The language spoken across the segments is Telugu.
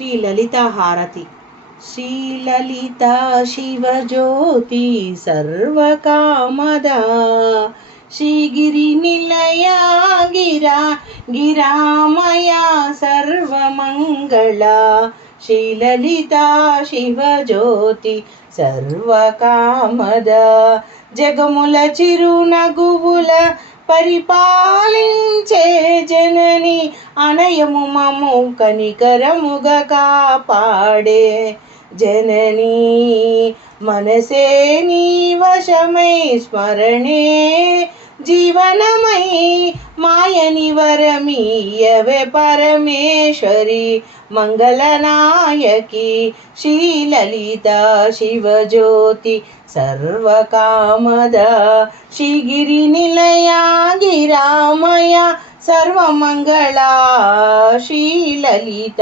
శ్రీ లలిత హారతి శ్రీలలిత శివజ్యోతి సర్వకామద. శ్రీగిరి నిలయ గిరా గిరామయ సర్వమంగళ. శ్రీలలిత శివజ్యోతి సర్వకామద. జగముల చిరునగువుల పరిపాలించే జనని అనయము మము కనికరముగా కాపాడే జననీ మనసే నీ వశమై స్మరణే జీవనమై మాయని వరమీయవే పరమేశ్వరి మంగళనాయకి శ్రీలలిత శివజ్యోతి సర్వకామద శ్రీగిరి నిలయా గిరామయ సర్వమంగళ శ్రీలలిత.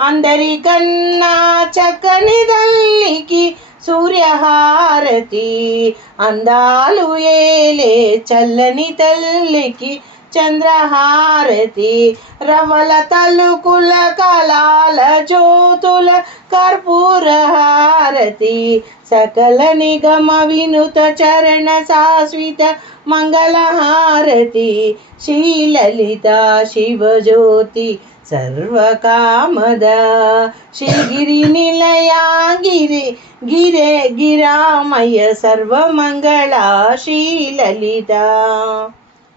అందరికన్నా చక్కని తల్లికి సూర్యహారతి. అందాలు ఏలే చల్లని తల్లికి చంద్రహారతి రవల తలుకుల కలాల జ్యోతుల కర్పూర హారతి సకల నిగమ వినుత చరణ శాశ్విత మంగళహారతి శ్రీలలిత శివజ్యోతి సర్వకామద శ్రీగిరి నిలయా గిరి గిరే గిరామయ సర్వమంగళ